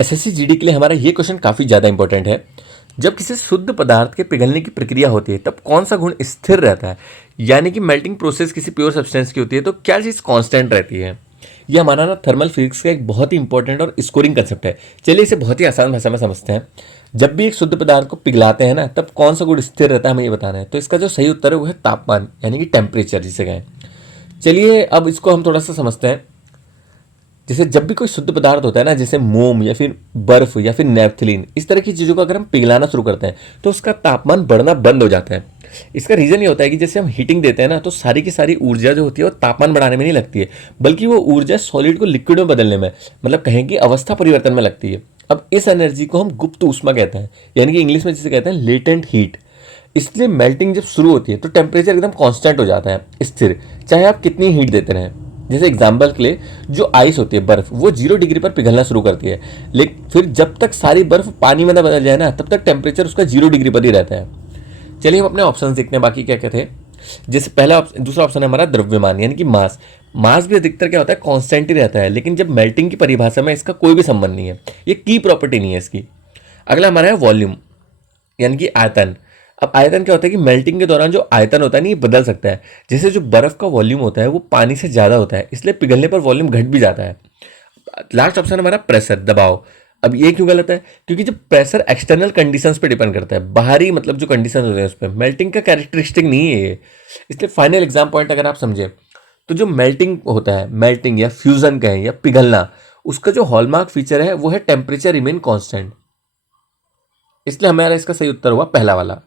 SSC GD के लिए हमारा ये क्वेश्चन काफ़ी ज़्यादा इंपॉर्टेंट है। जब किसी शुद्ध पदार्थ के पिघलने की प्रक्रिया होती है तब कौन सा गुण स्थिर रहता है, यानी कि मेल्टिंग प्रोसेस किसी प्योर सब्सटेंस की होती है तो क्या चीज़ कांस्टेंट रहती है। ये हमारा ना थर्मल फिजिक्स का एक बहुत ही इंपॉर्टेंट और स्कोरिंग कंसेप्ट है। चलिए इसे बहुत ही आसान भाषा में समझते हैं। जब भी एक शुद्ध पदार्थ को पिघलाते हैं ना तब कौन सा गुण स्थिर रहता है हमें ये बताना है। तो इसका जो सही उत्तर है वो है तापमान, यानी कि टेम्परेचर जिसे कहें। चलिए अब इसको हम थोड़ा सा समझते हैं। जैसे जब भी कोई शुद्ध पदार्थ होता है ना, जैसे मोम या फिर बर्फ या फिर नेफ्थलीन, इस तरह की चीज़ों को अगर हम पिघलाना शुरू करते हैं तो उसका तापमान बढ़ना बंद हो जाता है। इसका रीज़न ये होता है कि जैसे हम हीटिंग देते हैं ना तो सारी की सारी ऊर्जा जो होती है वो तापमान बढ़ाने में नहीं लगती है, बल्कि वो ऊर्जा सॉलिड को लिक्विड में बदलने में, मतलब कहें कि अवस्था परिवर्तन में लगती है। अब इस एनर्जी को हम गुप्त ऊष्मा कहते हैं, यानी कि इंग्लिश में जिसे कहते हैं लेटेंट हीट। इसलिए मेल्टिंग जब शुरू होती है तो टेम्परेचर एकदम कांस्टेंट हो जाता है, स्थिर, चाहे आप कितनी हीट देते रहें। जैसे एग्जाम्पल के लिए जो आइस होती है, बर्फ, वो 0 डिग्री पर पिघलना शुरू करती है, लेकिन फिर जब तक सारी बर्फ पानी में ना बदल जाए ना तब तक टेम्परेचर उसका 0 डिग्री पर ही रहता है। चलिए हम अपने ऑप्शन देखते हैं बाकी क्या क्या थे। जैसे पहला दूसरा ऑप्शन है हमारा द्रव्यमान, यानी कि मास। मास भी अधिकतर क्या होता है, कांस्टेंट ही रहता है, लेकिन जब मेल्टिंग की परिभाषा में इसका कोई भी संबंध नहीं है, ये की प्रॉपर्टी नहीं है इसकी। अगला हमारा है वॉल्यूम, यानी कि आयतन। अब आयतन क्या होता है कि मेल्टिंग के दौरान जो आयतन होता है ना ये बदल सकता है। जैसे जो बर्फ का वॉल्यूम होता है वो पानी से ज़्यादा होता है, इसलिए पिघलने पर वॉल्यूम घट भी जाता है। लास्ट ऑप्शन हमारा प्रेशर, दबाव। अब ये क्यों गलत है, क्योंकि जब प्रेशर एक्सटर्नल कंडीशंस पे डिपेंड करता है, बाहरी मतलब जो कंडीशन होते हैं उस पर, मेल्टिंग का कैरेक्टरिस्टिक नहीं है ये। इसलिए फाइनल एग्जाम पॉइंट अगर आप समझे तो जो मेल्टिंग होता है, मेल्टिंग या फ्यूजन कहें या पिघलना, उसका जो हॉलमार्क फीचर है वो है टेम्परेचर रिमेन कांस्टेंट। इसलिए हमारा इसका सही उत्तर हुआ पहला वाला।